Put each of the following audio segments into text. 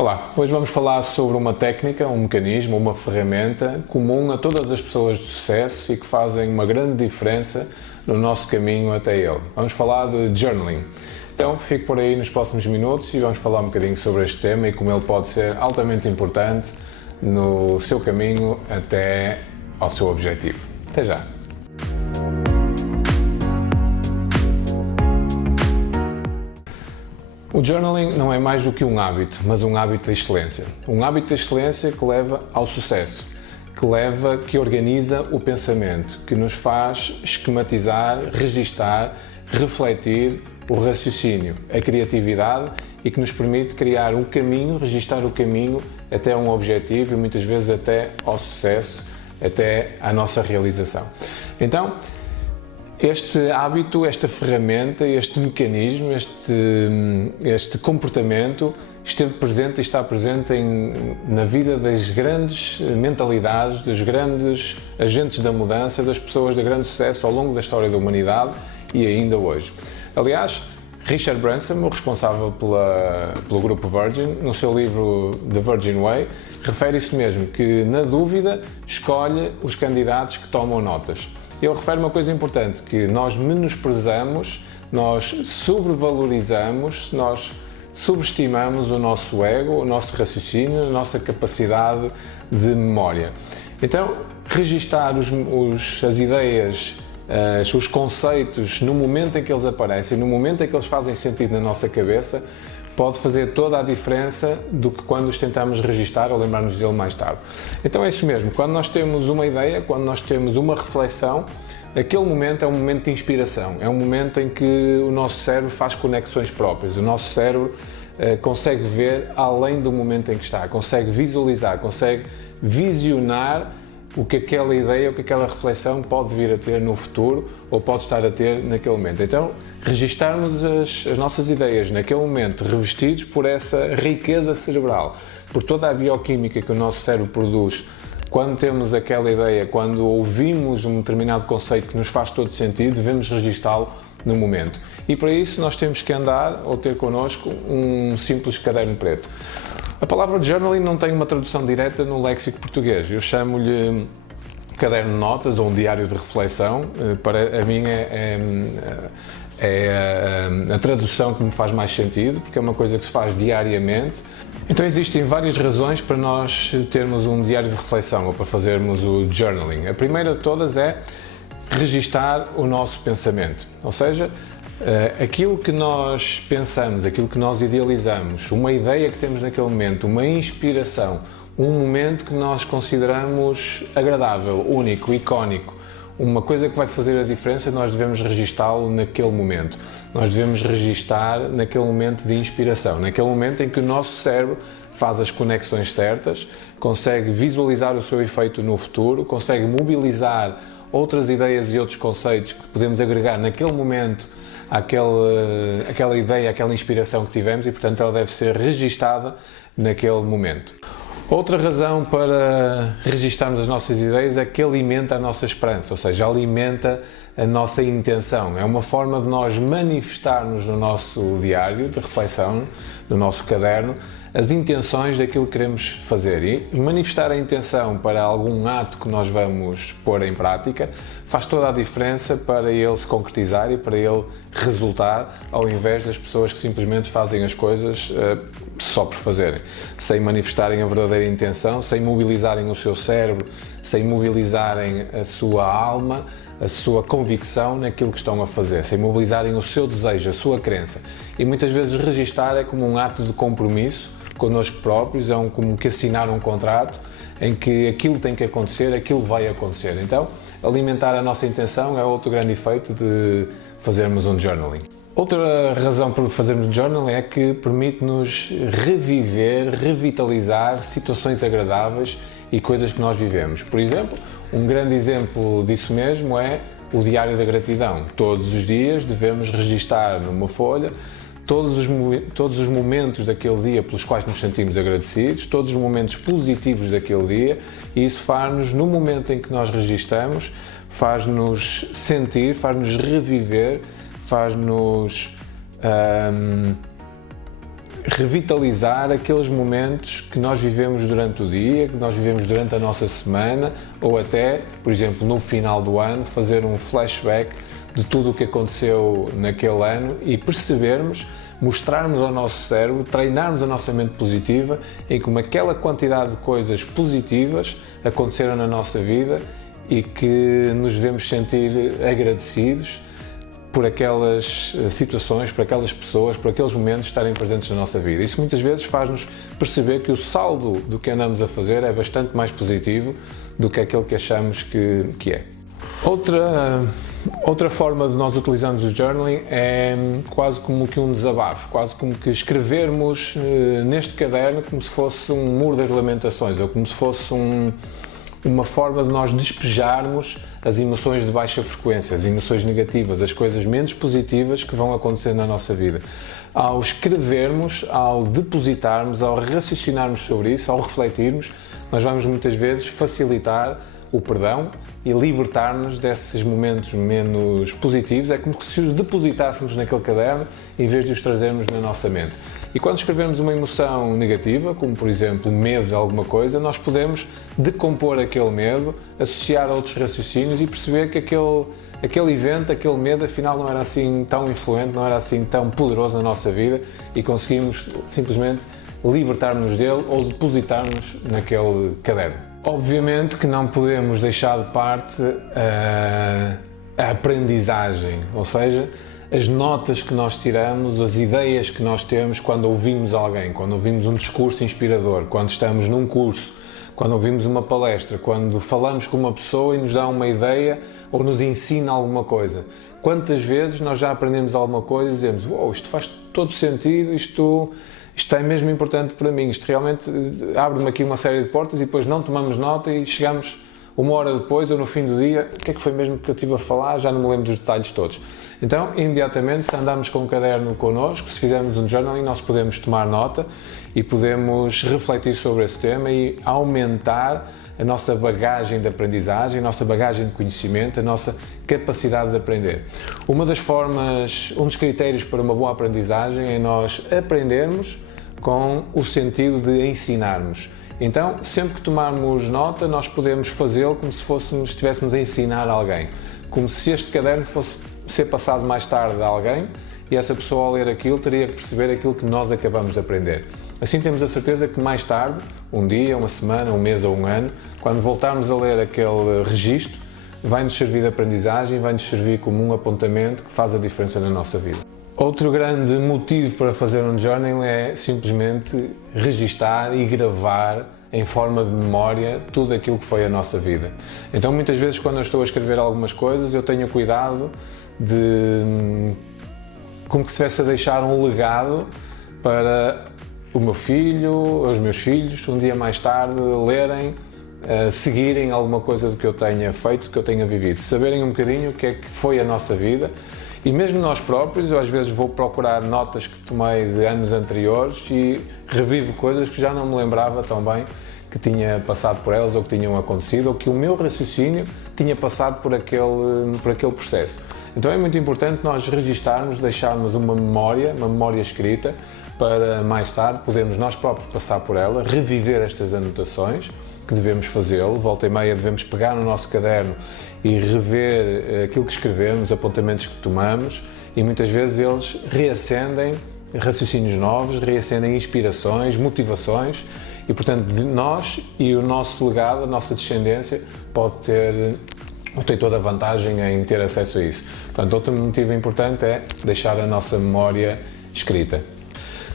Olá, hoje vamos falar sobre uma técnica, um mecanismo, uma ferramenta comum a todas as pessoas de sucesso e que fazem uma grande diferença no nosso caminho até ele. Vamos falar de journaling. Então, fique por aí nos próximos minutos e vamos falar um bocadinho sobre este tema e como ele pode ser altamente importante no seu caminho até ao seu objetivo. Até já! O journaling não é mais do que um hábito, mas um hábito de excelência. Um hábito de excelência que leva ao sucesso, que organiza o pensamento, que nos faz esquematizar, registar, refletir o raciocínio, a criatividade e que nos permite criar um caminho, registar o caminho até um objetivo e muitas vezes até ao sucesso, até à nossa realização. Então, este hábito, esta ferramenta, este mecanismo, este comportamento esteve presente e está presente na vida das grandes mentalidades, dos grandes agentes da mudança, das pessoas de grande sucesso ao longo da história da humanidade e ainda hoje. Aliás, Richard Branson, o responsável pelo grupo Virgin, no seu livro The Virgin Way, refere isso mesmo, que na dúvida escolhe os candidatos que tomam notas. Ele refere uma coisa importante, que nós menosprezamos, nós sobrevalorizamos, nós subestimamos o nosso ego, o nosso raciocínio, a nossa capacidade de memória. Então, registar as ideias, os conceitos no momento em que eles aparecem, no momento em que eles fazem sentido na nossa cabeça, pode fazer toda a diferença do que quando os tentamos registar ou lembrarmos dele mais tarde. Então é isso mesmo, quando nós temos uma ideia, quando nós temos uma reflexão, aquele momento é um momento de inspiração, é um momento em que o nosso cérebro faz conexões próprias, o nosso cérebro consegue ver além do momento em que está, consegue visualizar, consegue visionar o que aquela ideia, o que aquela reflexão pode vir a ter no futuro ou pode estar a ter naquele momento. Então, registarmos as nossas ideias naquele momento, revestidos por essa riqueza cerebral, por toda a bioquímica que o nosso cérebro produz quando temos aquela ideia, quando ouvimos um determinado conceito que nos faz todo sentido, devemos registá-lo no momento. E para isso nós temos que andar ou ter connosco um simples caderno preto. A palavra journaling não tem uma tradução direta no léxico português. Eu chamo-lhe caderno de notas ou um diário de reflexão. Para a mim é a tradução que me faz mais sentido, porque é uma coisa que se faz diariamente. Então existem várias razões para nós termos um diário de reflexão ou para fazermos o journaling. A primeira de todas é registar o nosso pensamento, ou seja, aquilo que nós pensamos, aquilo que nós idealizamos, uma ideia que temos naquele momento, uma inspiração, um momento que nós consideramos agradável, único, icónico, uma coisa que vai fazer a diferença, nós devemos registá-lo naquele momento. Nós devemos registar naquele momento de inspiração, naquele momento em que o nosso cérebro faz as conexões certas, consegue visualizar o seu efeito no futuro, consegue mobilizar outras ideias e outros conceitos que podemos agregar naquele momento àquela ideia, àquela inspiração que tivemos e, portanto, ela deve ser registada naquele momento. Outra razão para registarmos as nossas ideias é que alimenta a nossa esperança, ou seja, alimenta a nossa intenção. É uma forma de nós manifestarmos no nosso diário de reflexão, no nosso caderno, as intenções daquilo que queremos fazer e manifestar a intenção para algum ato que nós vamos pôr em prática faz toda a diferença para ele se concretizar e para ele resultar, ao invés das pessoas que simplesmente fazem as coisas só por fazerem, sem manifestarem a verdadeira intenção, sem mobilizarem o seu cérebro, sem mobilizarem a sua alma, a sua convicção naquilo que estão a fazer, sem mobilizarem o seu desejo, a sua crença. E muitas vezes registar é como um ato de compromisso connosco próprios, como que assinar um contrato em que aquilo tem que acontecer, aquilo vai acontecer. Então, alimentar a nossa intenção é outro grande efeito de fazermos um journaling. Outra razão por fazermos um journaling é que permite-nos reviver, revitalizar situações agradáveis e coisas que nós vivemos. Por exemplo, um grande exemplo disso mesmo é o diário da gratidão. Todos os dias devemos registar numa folha todos os momentos daquele dia pelos quais nos sentimos agradecidos, todos os momentos positivos daquele dia, e isso faz-nos, no momento em que nós registamos, faz-nos sentir, faz-nos reviver, faz-nos revitalizar aqueles momentos que nós vivemos durante o dia, que nós vivemos durante a nossa semana, ou até, por exemplo, no final do ano, fazer um flashback de tudo o que aconteceu naquele ano e percebermos, mostrarmos ao nosso cérebro, treinarmos a nossa mente positiva em como aquela quantidade de coisas positivas aconteceram na nossa vida e que nos devemos sentir agradecidos por aquelas situações, por aquelas pessoas, por aqueles momentos estarem presentes na nossa vida. Isso muitas vezes faz-nos perceber que o saldo do que andamos a fazer é bastante mais positivo do que aquele que achamos que é. Outra forma de nós utilizarmos o journaling é quase como que um desabafo, quase como que escrevermos neste caderno como se fosse um muro das lamentações, ou como se fosse uma forma de nós despejarmos as emoções de baixa frequência, as emoções negativas, as coisas menos positivas que vão acontecer na nossa vida. Ao escrevermos, ao depositarmos, ao raciocinarmos sobre isso, ao refletirmos, nós vamos muitas vezes facilitar o perdão e libertar-nos desses momentos menos positivos. É como se os depositássemos naquele caderno em vez de os trazermos na nossa mente. E quando escrevermos uma emoção negativa, como por exemplo medo de alguma coisa, nós podemos decompor aquele medo, associar a outros raciocínios e perceber que aquele evento, aquele medo, afinal não era assim tão influente, não era assim tão poderoso na nossa vida e conseguimos simplesmente libertar-nos dele ou depositar-nos naquele caderno. Obviamente que não podemos deixar de parte a aprendizagem, ou seja, as notas que nós tiramos, as ideias que nós temos quando ouvimos alguém, quando ouvimos um discurso inspirador, quando estamos num curso, quando ouvimos uma palestra, quando falamos com uma pessoa e nos dá uma ideia ou nos ensina alguma coisa. Quantas vezes nós já aprendemos alguma coisa e dizemos: "Uou, isto faz todo sentido, isto é mesmo importante para mim, isto realmente abre-me aqui uma série de portas", e depois não tomamos nota e chegamos uma hora depois ou no fim do dia, o que é que foi mesmo que eu estive a falar? Já não me lembro dos detalhes todos. Então, imediatamente, se andarmos com um caderno connosco, se fizermos um journaling, nós podemos tomar nota e podemos refletir sobre esse tema e aumentar a nossa bagagem de aprendizagem, a nossa bagagem de conhecimento, a nossa capacidade de aprender. Um dos critérios para uma boa aprendizagem é nós aprendermos com o sentido de ensinarmos. Então, sempre que tomarmos nota, nós podemos fazê-lo como se estivéssemos a ensinar alguém. Como se este caderno fosse ser passado mais tarde a alguém e essa pessoa, ao ler aquilo, teria que perceber aquilo que nós acabamos de aprender. Assim temos a certeza que mais tarde, um dia, uma semana, um mês ou um ano, quando voltarmos a ler aquele registro, vai-nos servir de aprendizagem, vai-nos servir como um apontamento que faz a diferença na nossa vida. Outro grande motivo para fazer um journaling é simplesmente registar e gravar em forma de memória tudo aquilo que foi a nossa vida. Então muitas vezes quando eu estou a escrever algumas coisas eu tenho cuidado de como que se estivesse a deixar um legado para o meu filho, os meus filhos, um dia mais tarde lerem, seguirem alguma coisa do que eu tenha feito, do que eu tenha vivido, saberem um bocadinho o que é que foi a nossa vida. E mesmo nós próprios, eu às vezes vou procurar notas que tomei de anos anteriores e revivo coisas que já não me lembrava tão bem que tinha passado por elas ou que tinham acontecido ou que o meu raciocínio tinha passado por aquele processo. Então é muito importante nós registarmos, deixarmos uma memória escrita para mais tarde podermos nós próprios passar por ela, reviver estas anotações, que devemos fazê-lo, volta e meia devemos pegar no nosso caderno e rever aquilo que escrevemos, apontamentos que tomamos e muitas vezes eles reacendem raciocínios novos, reacendem inspirações, motivações e portanto nós e o nosso legado, a nossa descendência tem toda a vantagem em ter acesso a isso. Portanto, outro motivo importante é deixar a nossa memória escrita.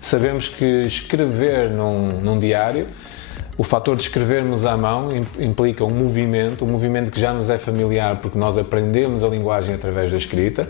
Sabemos que escrever num diário, o fator de escrevermos à mão implica um movimento que já nos é familiar porque nós aprendemos a linguagem através da escrita.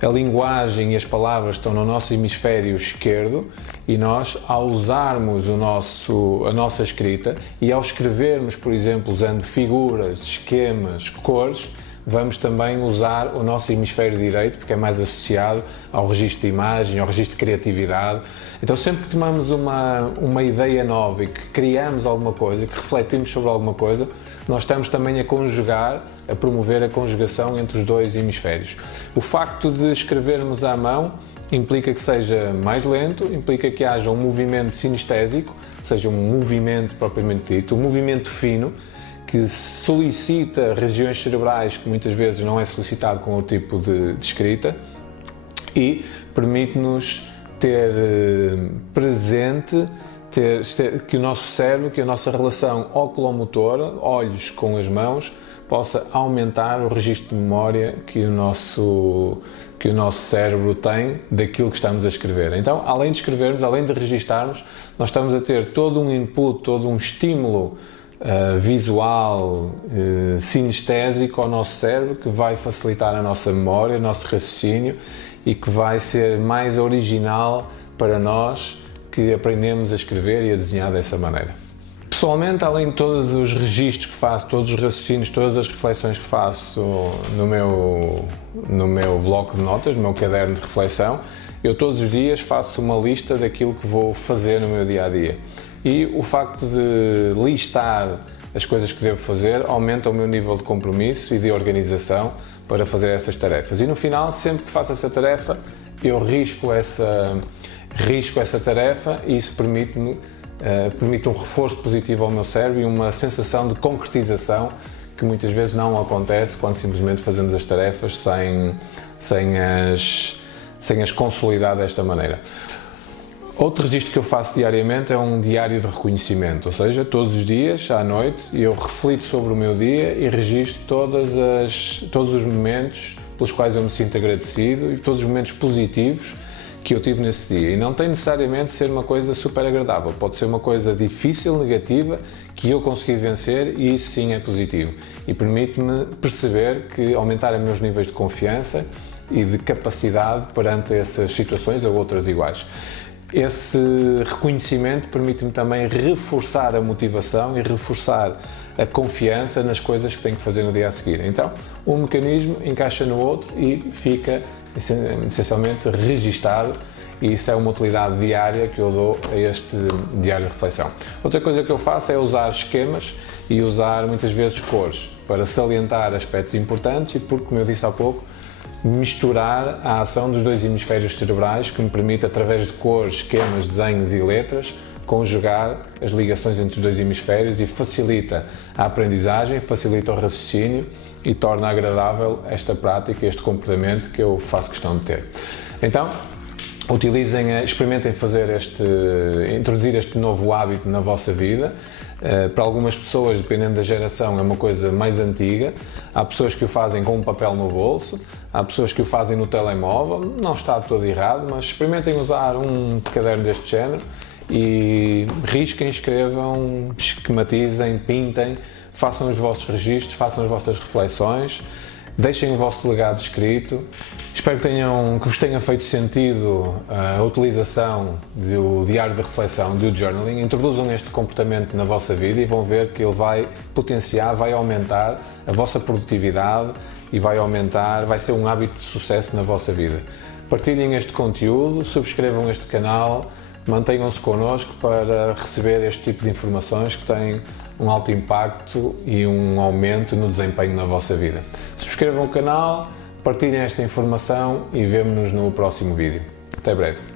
A linguagem e as palavras estão no nosso hemisfério esquerdo e nós, ao usarmos a nossa escrita e ao escrevermos, por exemplo, usando figuras, esquemas, cores, vamos também usar o nosso hemisfério direito, porque é mais associado ao registro de imagem, ao registro de criatividade. Então, sempre que tomamos uma ideia nova e que criamos alguma coisa, que refletimos sobre alguma coisa, nós estamos também a conjugar, a promover a conjugação entre os dois hemisférios. O facto de escrevermos à mão implica que seja mais lento, implica que haja um movimento sinestésico, ou seja, um movimento propriamente dito, um movimento fino, que solicita regiões cerebrais que muitas vezes não é solicitado com o tipo de escrita e permite-nos ter presente que o nosso cérebro, que a nossa relação oculomotora, olhos com as mãos, possa aumentar o registro de memória que o nosso cérebro tem daquilo que estamos a escrever. Então, além de escrevermos, além de registarmos, nós estamos a ter todo um input, todo um estímulo visual, sinestésico ao nosso cérebro, que vai facilitar a nossa memória, o nosso raciocínio e que vai ser mais original para nós que aprendemos a escrever e a desenhar dessa maneira. Pessoalmente, além de todos os registros que faço, todos os raciocínios, todas as reflexões que faço no meu bloco de notas, no meu caderno de reflexão, eu todos os dias faço uma lista daquilo que vou fazer no meu dia-a-dia. E o facto de listar as coisas que devo fazer aumenta o meu nível de compromisso e de organização para fazer essas tarefas. E no final, sempre que faço essa tarefa, eu risco essa tarefa e isso permite um reforço positivo ao meu cérebro e uma sensação de concretização que muitas vezes não acontece quando simplesmente fazemos as tarefas sem as consolidar desta maneira. Outro registro que eu faço diariamente é um diário de reconhecimento, ou seja, todos os dias, à noite, eu reflito sobre o meu dia e registro todos os momentos pelos quais eu me sinto agradecido e todos os momentos positivos que eu tive nesse dia. E não tem necessariamente de ser uma coisa super agradável, pode ser uma coisa difícil, negativa, que eu consegui vencer e isso sim é positivo. E permite-me perceber que aumentar os meus níveis de confiança e de capacidade perante essas situações ou outras iguais. Esse reconhecimento permite-me também reforçar a motivação e reforçar a confiança nas coisas que tenho que fazer no dia a seguir. Então, um mecanismo encaixa no outro e fica essencialmente registado e isso é uma utilidade diária que eu dou a este diário de reflexão. Outra coisa que eu faço é usar esquemas e usar muitas vezes cores para salientar aspectos importantes e porque, como eu disse há pouco, misturar a ação dos dois hemisférios cerebrais que me permite, através de cores, esquemas, desenhos e letras, conjugar as ligações entre os dois hemisférios e facilita a aprendizagem, facilita o raciocínio e torna agradável esta prática, este comportamento que eu faço questão de ter. Então, experimentem introduzir este novo hábito na vossa vida. Para algumas pessoas, dependendo da geração, é uma coisa mais antiga. Há pessoas que o fazem com um papel no bolso, há pessoas que o fazem no telemóvel, não está todo errado, mas experimentem usar um caderno deste género e risquem, escrevam, esquematizem, pintem, façam os vossos registros, façam as vossas reflexões, deixem o vosso legado escrito. Espero que vos tenha feito sentido a utilização do diário de reflexão, do journaling. Introduzam este comportamento na vossa vida e vão ver que ele vai potenciar, vai aumentar a vossa produtividade e vai ser um hábito de sucesso na vossa vida. Partilhem este conteúdo, subscrevam este canal, mantenham-se connosco para receber este tipo de informações que têm um alto impacto e um aumento no desempenho na vossa vida. Subscrevam o canal, partilhem esta informação e vemo-nos no próximo vídeo. Até breve.